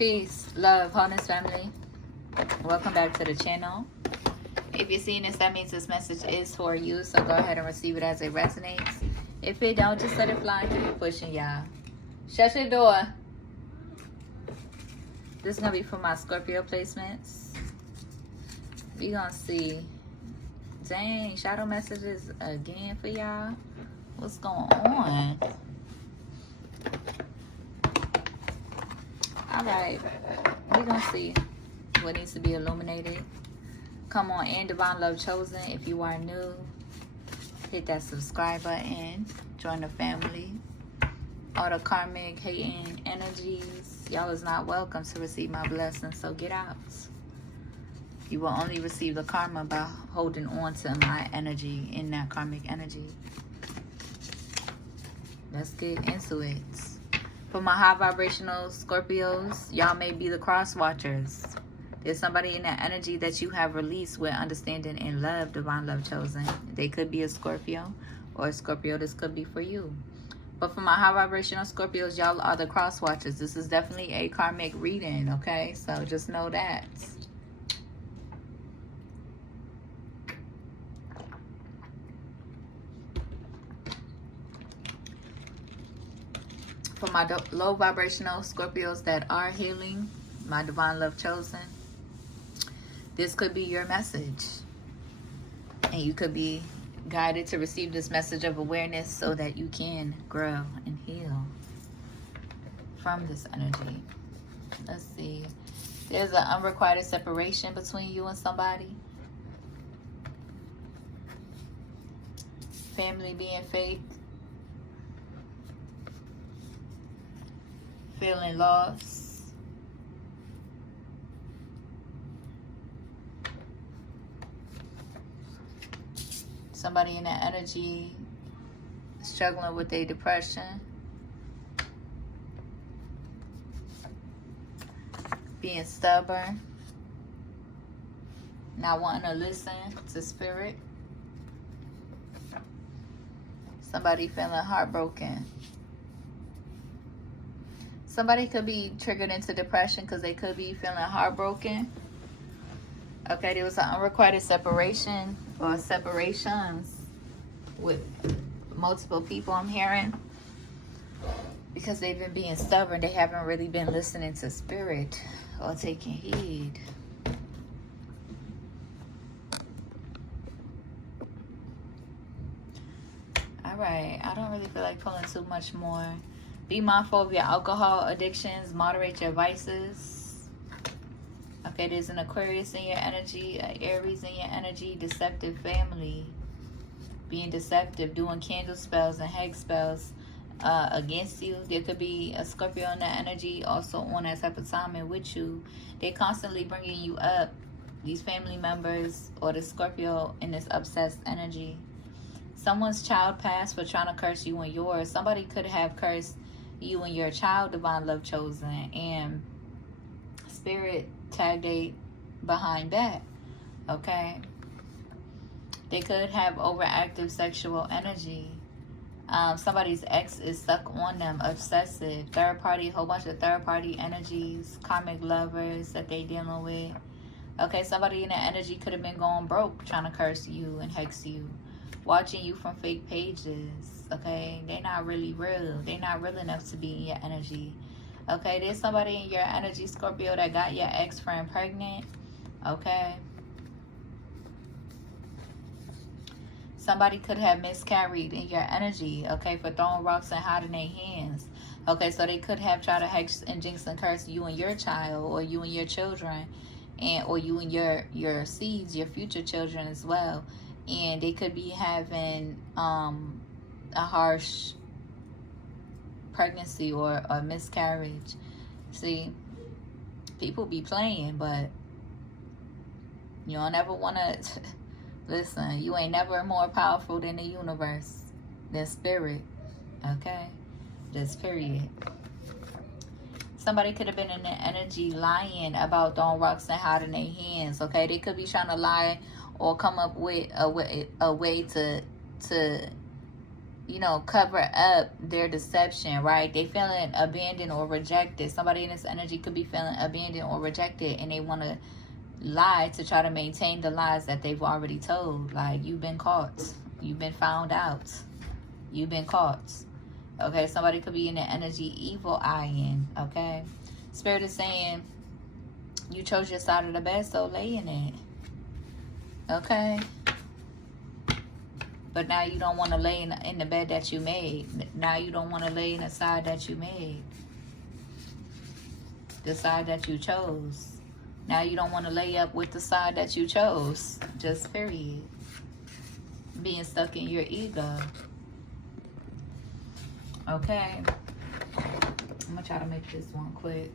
Peace, love, wholeness, family. Welcome back to the channel. If you're seeing this, that means this message is for you. So go ahead and receive it as it resonates. If it don't, just let it fly and keep it pushing, y'all. Shut your door. This is going to be for my Scorpio placements. We going to see. Dang, shadow messages again for y'all. What's going on? Alright, we're going to see what needs to be illuminated. Come on in, Divine Love Chosen. If you are new, hit that subscribe button. Join the family. All the karmic, hating energies, y'all is not welcome to receive my blessings, so get out. You will only receive the karma by holding on to my energy in that karmic energy. Let's get into it. For my high vibrational Scorpios, y'all may be the cross watchers. There's somebody in that energy that you have released with understanding and love, Divine Love Chosen. They could be a Scorpio, or a Scorpio, this could be for you. But for my high vibrational Scorpios, y'all are the cross watchers. This is definitely a karmic reading, okay? So just know that. For my low vibrational Scorpios that are healing, my Divine Love Chosen, this could be your message. And you could be guided to receive this message of awareness so that you can grow and heal from this energy. Let's see. There's an unrequited separation between you and somebody. Family being faith. Feeling lost. Somebody in that energy struggling with their depression. Being stubborn. Not wanting to listen to spirit. Somebody feeling heartbroken. Somebody could be triggered into depression because they could be feeling heartbroken. Okay, there was an unrequited separation or separations with multiple people, I'm hearing. Because they've been being stubborn. They haven't really been listening to spirit or taking heed. Alright, I don't really feel like pulling too much more. Be mindful of your alcohol addictions. Moderate your vices. Okay, there's an Aquarius in your energy, an Aries in your energy, deceptive family. Being deceptive, doing candle spells and hex spells against you. There could be a Scorpio in that energy also on that type of timing with you. They're constantly bringing you up. These family members or the Scorpio in this obsessed energy. Someone's child passed for trying to curse you and yours. Somebody could have cursed you and your child, Divine Love Chosen, and spirit tagged they behind back. Okay, they could have overactive sexual energy. Somebody's ex is stuck on them, obsessive, third party, whole bunch of third party energies, karmic lovers that they dealing with. Okay, somebody in that energy could have been going broke trying to curse you and hex you, watching you from fake pages. Okay, they're not really real. They're not real enough to be in your energy. Okay, there's somebody in your energy, Scorpio, that got your ex-friend pregnant. Okay, somebody could have miscarried in your energy. Okay, for throwing rocks and hiding their hands. Okay, so they could have tried to hex and jinx and curse you and your child, or you and your children, and or you and your seeds, your future children as well. And they could be having a harsh pregnancy or a miscarriage. See, people be playing, but you don't ever want to listen. You ain't never more powerful than the universe, than spirit. Okay, just period. Somebody could have been in the energy lying about throwing rocks and hiding their hands. Okay, they could be trying to lie or come up with a way to cover up their deception, right? They feeling abandoned or rejected. Somebody in this energy could be feeling abandoned or rejected, and they want to lie to try to maintain the lies that they've already told. Like, you've been caught. You've been found out. You've been caught. Okay, somebody could be in the energy evil eyeing. Okay, Spirit is saying you chose your side of the bed, so lay in it. Okay, but now you don't want to lay in the bed that you made. Now you don't want to lay in the side that you made, the side that you chose. Now you don't want to lay up with the side that you chose. Just period. Being stuck in your ego. Okay, I'm gonna try to make this one quick.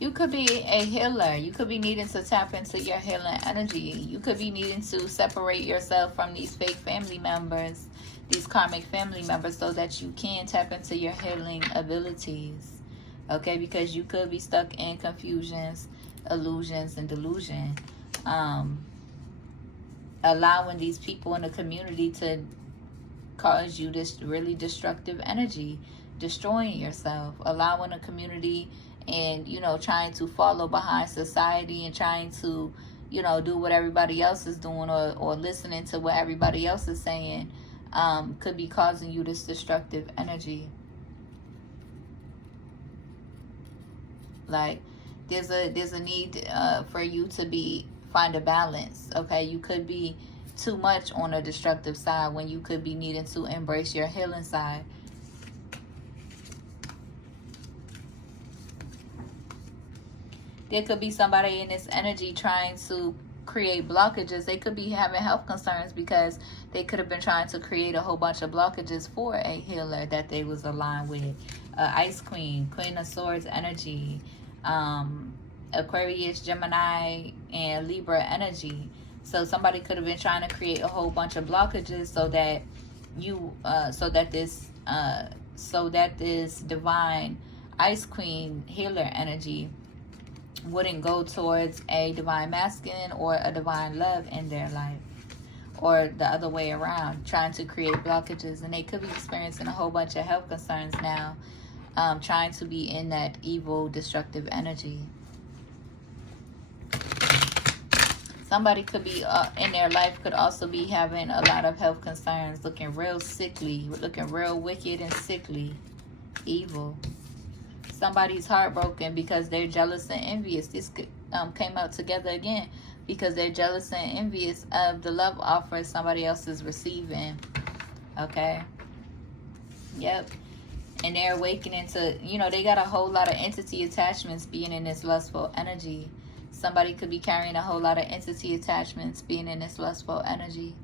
You could be a healer. You could be needing to tap into your healing energy. You could be needing to separate yourself from these fake family members, these karmic family members, so that you can tap into your healing abilities. Okay, because you could be stuck in confusions, illusions, and delusion. Allowing these people in the community to cause you this really destructive energy, destroying yourself, allowing a community and, trying to follow behind society and trying to, do what everybody else is doing or listening to what everybody else is saying, could be causing you this destructive energy. Like, there's a need for you to find a balance. Okay, you could be too much on a destructive side when you could be needing to embrace your healing side. There could be somebody in this energy trying to create blockages. They could be having health concerns because they could have been trying to create a whole bunch of blockages for a healer that they was aligned with. Ice Queen, Queen of Swords energy, Aquarius, Gemini, and Libra energy. So somebody could have been trying to create a whole bunch of blockages so that this divine Ice Queen healer energy wouldn't go towards a divine masculine or a divine love in their life, or the other way around, trying to create blockages. And they could be experiencing a whole bunch of health concerns now, trying to be in that evil, destructive energy. Somebody could be in their life could also be having a lot of health concerns, looking real sickly, looking real wicked and sickly, evil. Somebody's heartbroken because they're jealous and envious. This came out together again because they're jealous and envious of the love offer somebody else is receiving. Okay. Yep. And they're awakening to, they got a whole lot of entity attachments being in this lustful energy. Somebody could be carrying a whole lot of entity attachments being in this lustful energy.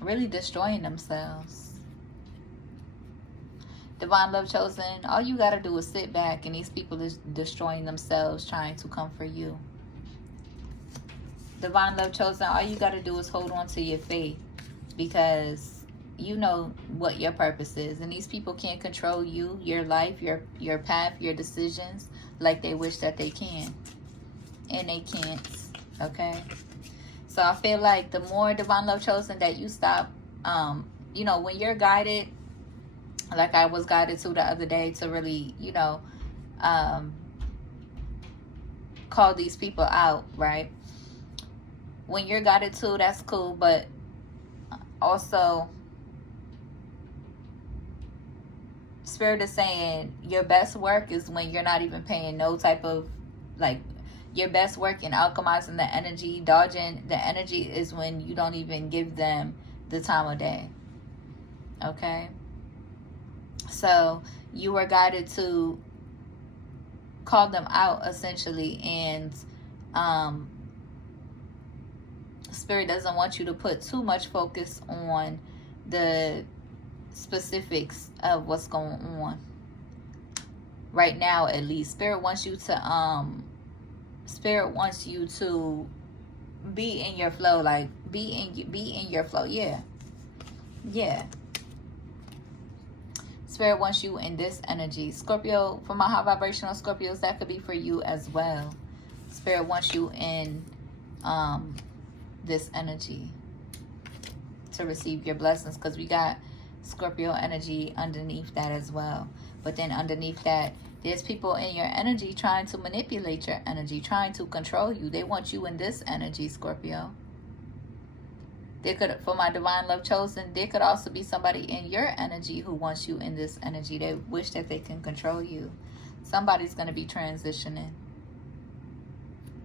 Really destroying themselves. Divine Love Chosen, all you got to do is sit back, and these people is destroying themselves trying to comfort you. Divine Love Chosen, all you got to do is hold on to your faith, because you know what your purpose is, and these people can't control you, your life, your path, your decisions like they wish that they can, and they can't. Okay, so I feel like the more Divine Love Chosen that you stop, when you're guided, like I was guided to the other day, to really, call these people out, right? When you're guided to, that's cool, but also Spirit is saying your best work is when you're not even paying no type of, like, your best work in alchemizing the energy, dodging the energy, is when you don't even give them the time of day. Okay? So you were guided to call them out, essentially, and Spirit doesn't want you to put too much focus on the specifics of what's going on right now. At least Spirit wants you to be in your flow, like be in your flow. Yeah. Spirit wants you in this energy. Scorpio, for my high vibrational Scorpios, that could be for you as well. Spirit wants you in this energy to receive your blessings, because we got Scorpio energy underneath that as well. But then underneath that, there's people in your energy trying to manipulate your energy, trying to control you. They want you in this energy, Scorpio. They could, for my divine love chosen, there could also be somebody in your energy who wants you in this energy. They wish that they can control you. Somebody's going to be transitioning.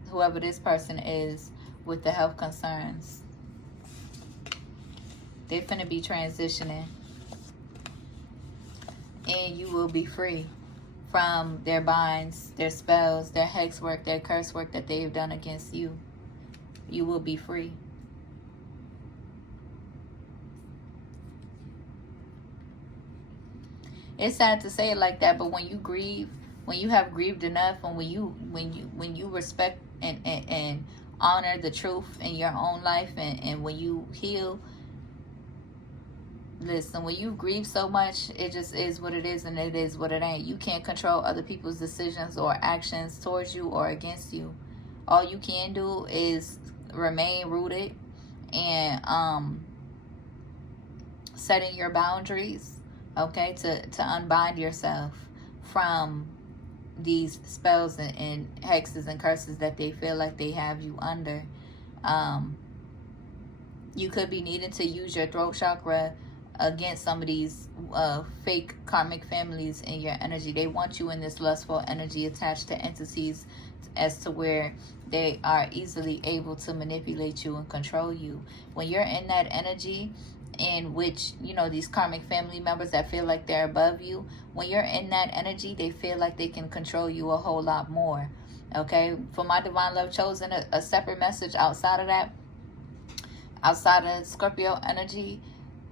Whoever this person is with the health concerns. They're going to be transitioning. And you will be free from their binds, their spells, their hex work, their curse work that they've done against you. You will be free. It's sad to say it like that, but when you grieve, when you have grieved enough, and when you respect and honor the truth in your own life, and when you heal, listen, when you grieve so much, it just is what it is, and it is what it ain't. You can't control other people's decisions or actions towards you or against you. All you can do is remain rooted and setting your boundaries, okay, to unbind yourself from these spells and hexes and curses that they feel like they have you under. You could be needing to use your throat chakra against some of these fake karmic families in your energy. They want you in this lustful energy attached to entities, as to where they are easily able to manipulate you and control you. When you're in that energy, in which, you know, these karmic family members that feel like they're above you, when you're in that energy, they feel like they can control you a whole lot more. Okay, for my divine love chosen, a separate message outside of that, outside of Scorpio energy,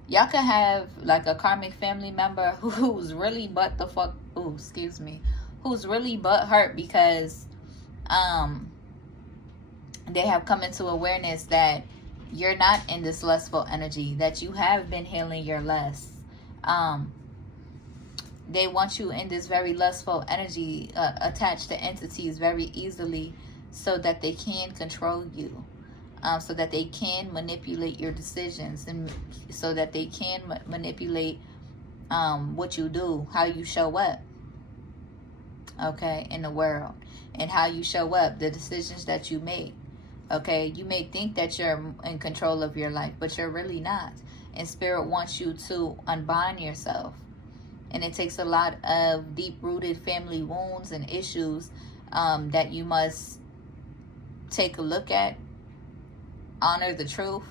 y'all could have like a karmic family member who's really who's really butt hurt because they have come into awareness that you're not in this lustful energy, that you have been healing your lust. They want you in this very lustful energy, attached to entities very easily, so that they can control you, so that they can manipulate your decisions, and so that they can manipulate what you do, how you show up, okay, in the world, and how you show up, the decisions that you make. Okay, you may think that you're in control of your life, but you're really not. And Spirit wants you to unbind yourself. And it takes a lot of deep-rooted family wounds and issues that you must take a look at, honor the truth,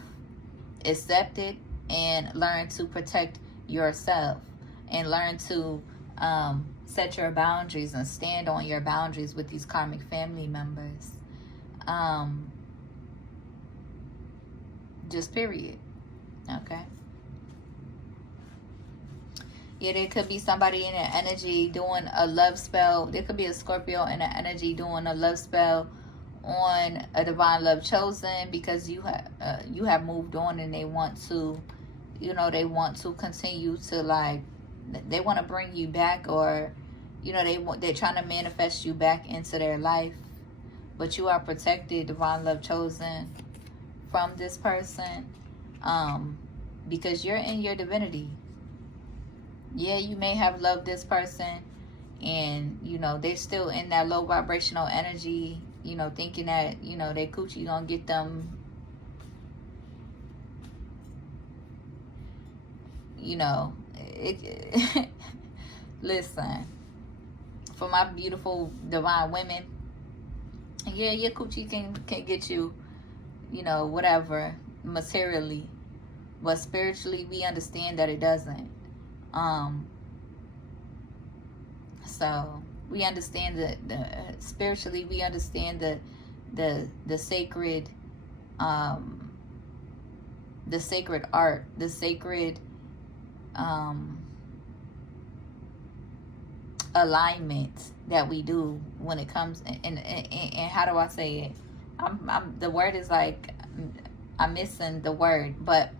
accept it, and learn to protect yourself. And learn to set your boundaries and stand on your boundaries with these karmic family members. Just period. Okay. Yeah, there could be somebody in an energy doing a love spell. There could be a Scorpio in an energy doing a love spell on a divine love chosen, because you have moved on, and they want to, you know, they want to continue to, like, they want to bring you back, or, you know, they're trying to manifest you back into their life. But you are protected, divine love chosen, from this person, because you're in your divinity. Yeah, you may have loved this person, and, you know, they're still in that low vibrational energy, you know, thinking that, you know, their coochie gonna get them, you know, listen, for my beautiful divine women, yeah, your coochie can get you, you know, whatever, materially, but spiritually, we understand that it doesn't. So we understand that spiritually, we understand the sacred, the sacred art, the sacred alignment that we do when it comes, and how do I say it? The word is like, I'm missing the word, but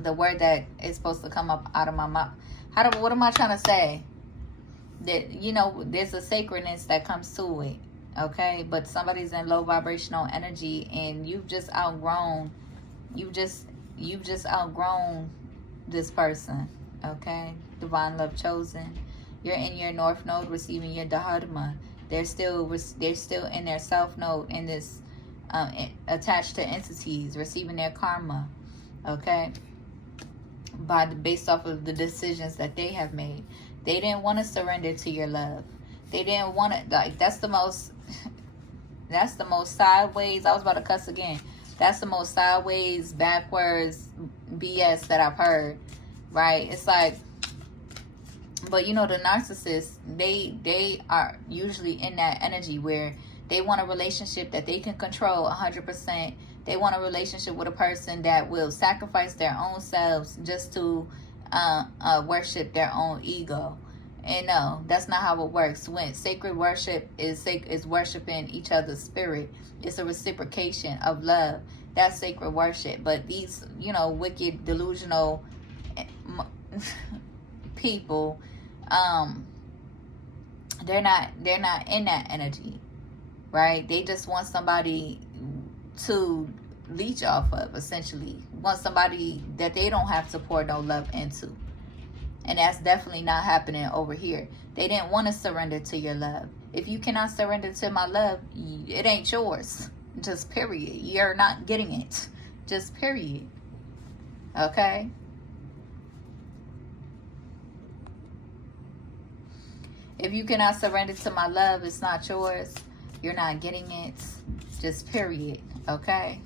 the word that is supposed to come up out of my mouth. what am I trying to say? That, you know, there's a sacredness that comes to it, okay? But somebody's in low vibrational energy, and you've just outgrown this person, okay? Divine love chosen. You're in your north node receiving your dharma. They're still in their south node in this attached to entities, receiving their karma, okay? Based off of the decisions that they have made. They didn't want to surrender to your love. They didn't want to, like, that's the most sideways, I was about to cuss again. That's the most sideways, backwards BS that I've heard, right? It's like, but you know, the narcissists, they are usually in that energy where they want a relationship that they can control 100%. They want a relationship with a person that will sacrifice their own selves just to worship their own ego. And no, that's not how it works. When sacred worship is worshiping each other's spirit, it's a reciprocation of love. That's sacred worship. But these, you know, wicked, delusional people, they're not in that energy, right? They just want somebody to leech off of, essentially. Want somebody that they don't have to pour no love into. And that's definitely not happening over here. They didn't want to surrender to your love. If you cannot surrender to my love, it ain't yours. Just period. You're not getting it. Just period. Okay? If you cannot surrender to my love, it's not yours. You're not getting it. Just period. Okay?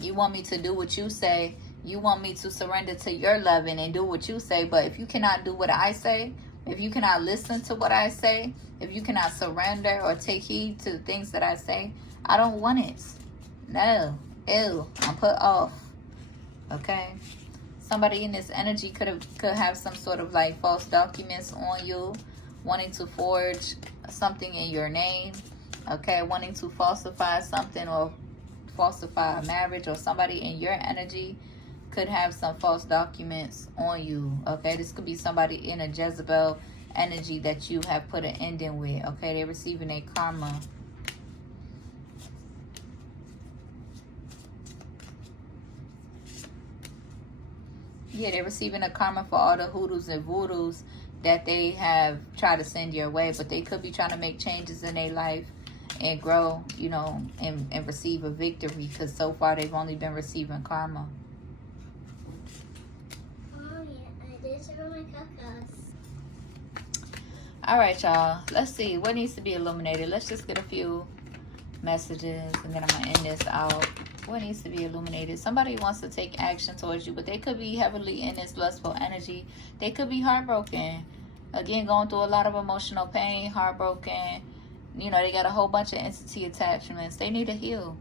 You want me to do what you say. You want me to surrender to your loving and do what you say. But if you cannot do what I say, if you cannot listen to what I say, if you cannot surrender or take heed to the things that I say, I don't want it. No. Ew. I'm put off. Okay? Somebody in this energy could have some sort of like false documents on you, wanting to forge something in your name. Okay? Wanting to falsify something or falsify a marriage, or somebody in your energy could have some false documents on you. Okay, this could be somebody in a Jezebel energy that you have put an ending with. Okay, they're receiving a karma. Yeah, they're receiving a karma for all the hoodoos and voodoos that they have tried to send your way, but they could be trying to make changes in their life and grow, you know, and receive a victory, because so far they've only been receiving karma. Oh, yeah, I did several my cacos. All right, y'all. Let's see. What needs to be illuminated? Let's just get a few messages, and then I'm going to end this out. What needs to be illuminated? Somebody wants to take action towards you, but they could be heavily in this lustful energy. They could be heartbroken. Again, going through a lot of emotional pain, heartbroken. You know, they got a whole bunch of entity attachments. They need to heal.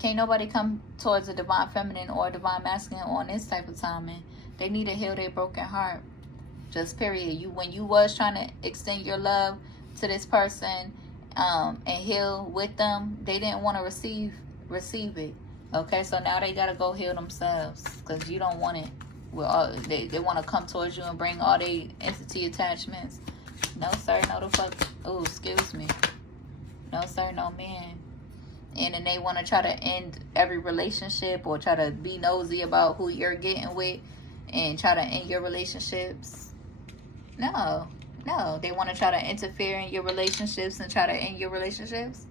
Can't nobody come towards a divine feminine or a divine masculine on this type of timing. They need to heal their broken heart. Just period. When you was trying to extend your love to this person and heal with them, they didn't want to receive it. Okay, so now they got to go heal themselves, because you don't want it. Well, they want to come towards you and bring all their entity attachments. No, sir. No, the fuck. Oh, excuse me. No, sir, no, man. And then they want to try to end every relationship, or try to be nosy about who you're getting with and try to end your relationships. No. They want to try to interfere in your relationships and try to end your relationships.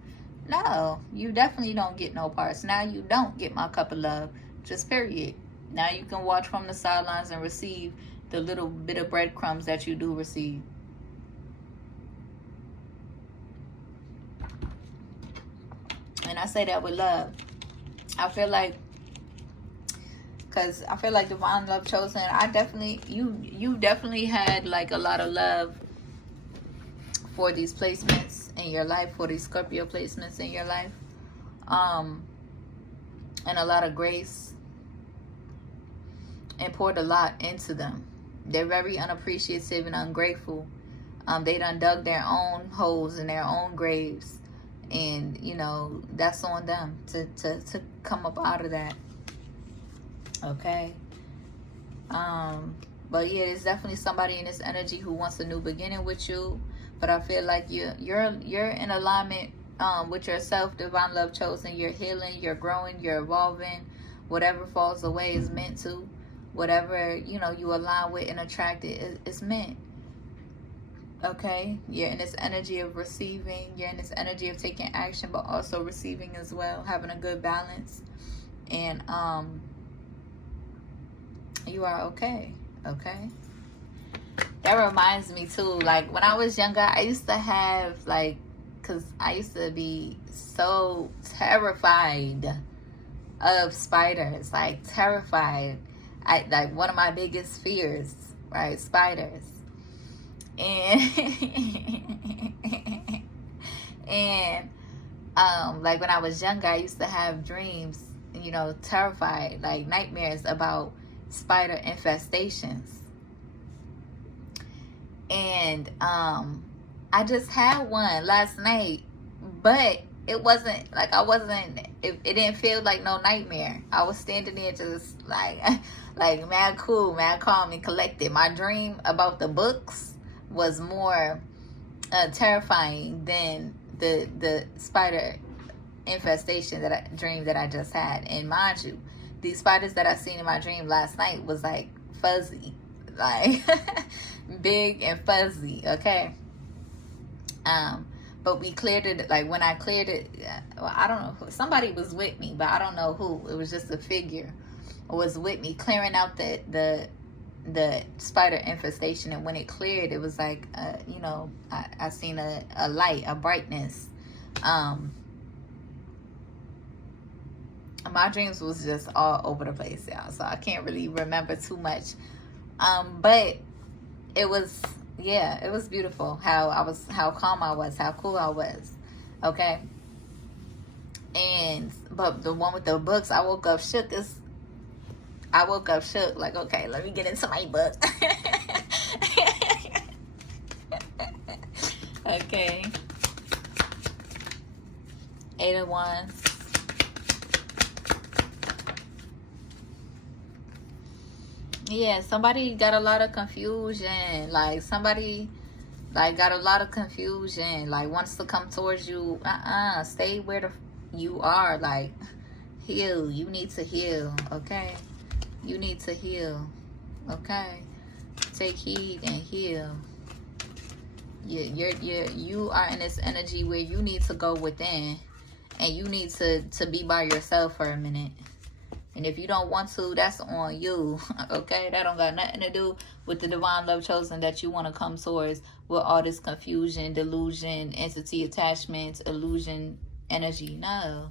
No, you definitely don't get no parts. Now you don't get my cup of love. Just period. Now you can watch from the sidelines and receive the little bit of breadcrumbs that you do receive. And I say that with love. I feel like, because I feel like divine love chosen, you definitely had like a lot of love for these placements in your life, for these Scorpio placements in your life, and a lot of grace, and poured a lot into them. They're very unappreciative and ungrateful. They done dug their own holes in their own graves. And, you know, that's on them to come up out of that. Okay. But yeah, there's definitely somebody in this energy who wants a new beginning with you. But I feel like you're in alignment with yourself, divine love chosen. You're healing, you're growing, you're evolving. Whatever falls away is meant to. Whatever, you know, you align with and attract it's meant. Okay, you're in this energy of receiving, you're in this energy of taking action, but also receiving as well, having a good balance. And you are okay. Okay, that reminds me too, like when I was younger, I used to have like, because I used to be so terrified of spiders, like terrified. I like one of my biggest fears, right? Spiders. And and like when I was younger, I used to have dreams, you know, terrified, like nightmares about spider infestations. And I just had one last night, but it wasn't like it didn't feel like no nightmare. I was standing there just like like mad cool, mad calm and collected. My dream about the books was more terrifying than the spider infestation dream that I just had. And mind you, these spiders that I seen in my dream last night was like fuzzy, like big and fuzzy. Okay. But we cleared it. Like when I cleared it, well, I don't know, somebody was with me, but I don't know who. It was just a figure was with me clearing out the spider infestation. And when it cleared, it was like you know, I seen a light, a brightness. My dreams was just all over the place, y'all, so I can't really remember too much. But it was, yeah, it was beautiful how calm I was, how cool I was. Okay. And but the one with the books, I woke up shook, like, okay, let me get into my book. Okay. 8 of Wands. Yeah, somebody got a lot of confusion. Like somebody like got a lot of confusion. Like wants to come towards you. Stay where you are. Like heal. You need to heal. Okay. You need to heal. Okay. Take heed and heal. You are in this energy where you need to go within, and you need to be by yourself for a minute. And if you don't want to, that's on you. Okay? That don't got nothing to do with the divine love chosen that you want to come towards with all this confusion, delusion, entity attachments, illusion, energy. No.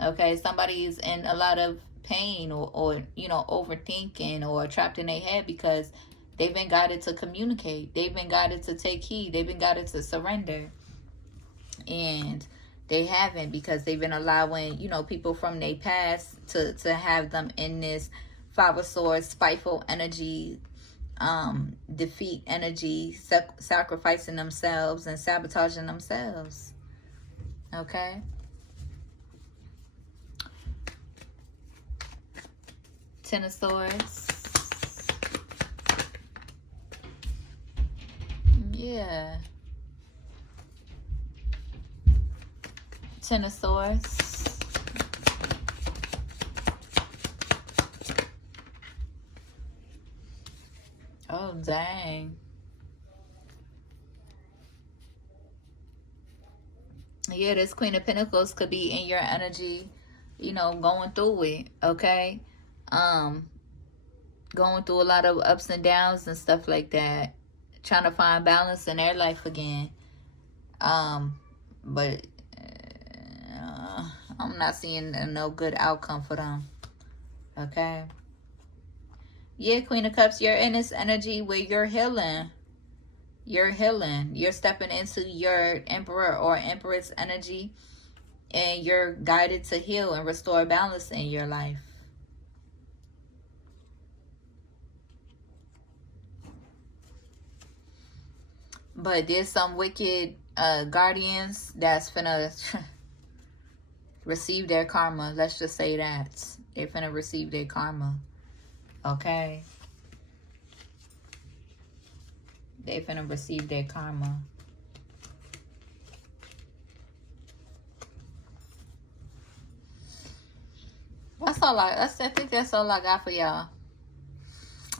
Okay? Somebody's in a lot of pain or you know, overthinking or trapped in their head because they've been guided to communicate. They've been guided to take heed. They've been guided to surrender. And they haven't, because they've been allowing, you know, people from their past to have them in this 5 of Swords, spiteful energy, defeat energy, sacrificing themselves and sabotaging themselves. Okay. Ten of Swords. Yeah. Ten of Swords. Oh, dang. Yeah, this Queen of Pentacles could be in your energy, you know, going through it, okay? Going through a lot of ups and downs and stuff like that. Trying to find balance in their life again. But I'm not seeing no good outcome for them. Okay. Yeah, Queen of Cups, you're in this energy where you're healing. You're healing. You're stepping into your Emperor or Empress energy, and you're guided to heal and restore balance in your life. But there's some wicked guardians that's finna receive their karma. Let's just say that. They're finna receive their karma. Okay? They're finna receive their karma. That's all I think that's all I got for y'all.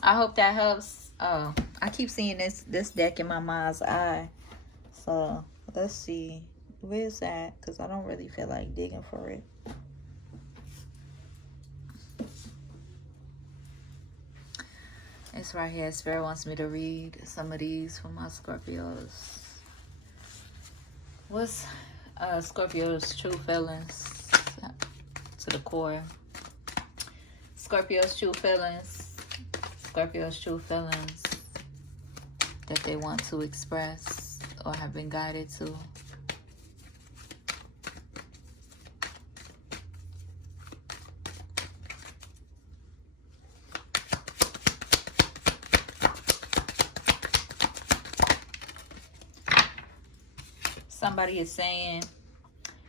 I hope that helps. Oh, I keep seeing this deck in my mind's eye. So let's see. Where's that? Because I don't really feel like digging for it. It's right here. Spirit wants me to read some of these for my Scorpios. What's Scorpio's true feelings to the core? Scorpio's true feelings. Scorpio's true feelings that they want to express or have been guided to. Somebody is saying,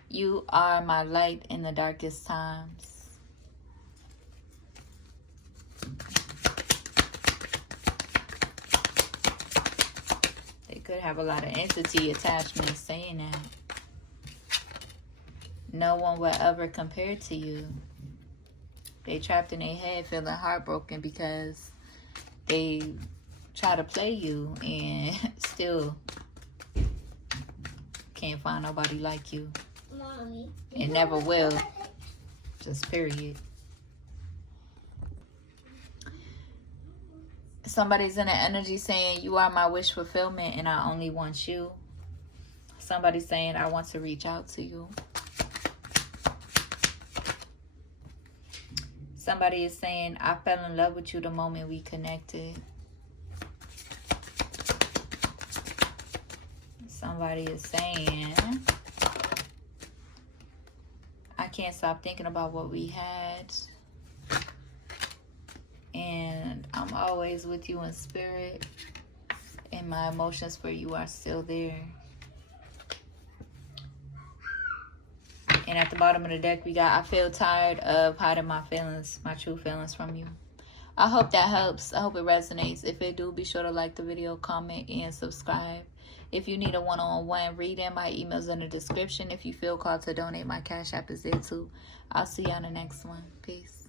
you are my light in the darkest times. They could have a lot of entity attachments saying that. No one will ever compare to you. They trapped in their head feeling heartbroken because they try to play you and still can't find nobody like you. Mommy. And never will. Just period. Somebody's in the energy saying, you are my wish fulfillment and I only want you. Somebody's saying, I want to reach out to you. Somebody is saying, I fell in love with you the moment we connected. Somebody is saying, I can't stop thinking about what we had. And I'm always with you in spirit. And my emotions for you are still there. And at the bottom of the deck, we got, I feel tired of hiding my feelings, my true feelings from you. I hope that helps. I hope it resonates. If it do, be sure to like the video, comment, and subscribe. If you need a one-on-one reading, my email's in the description. If you feel called to donate, my Cash App is there too. I'll see you on the next one. Peace.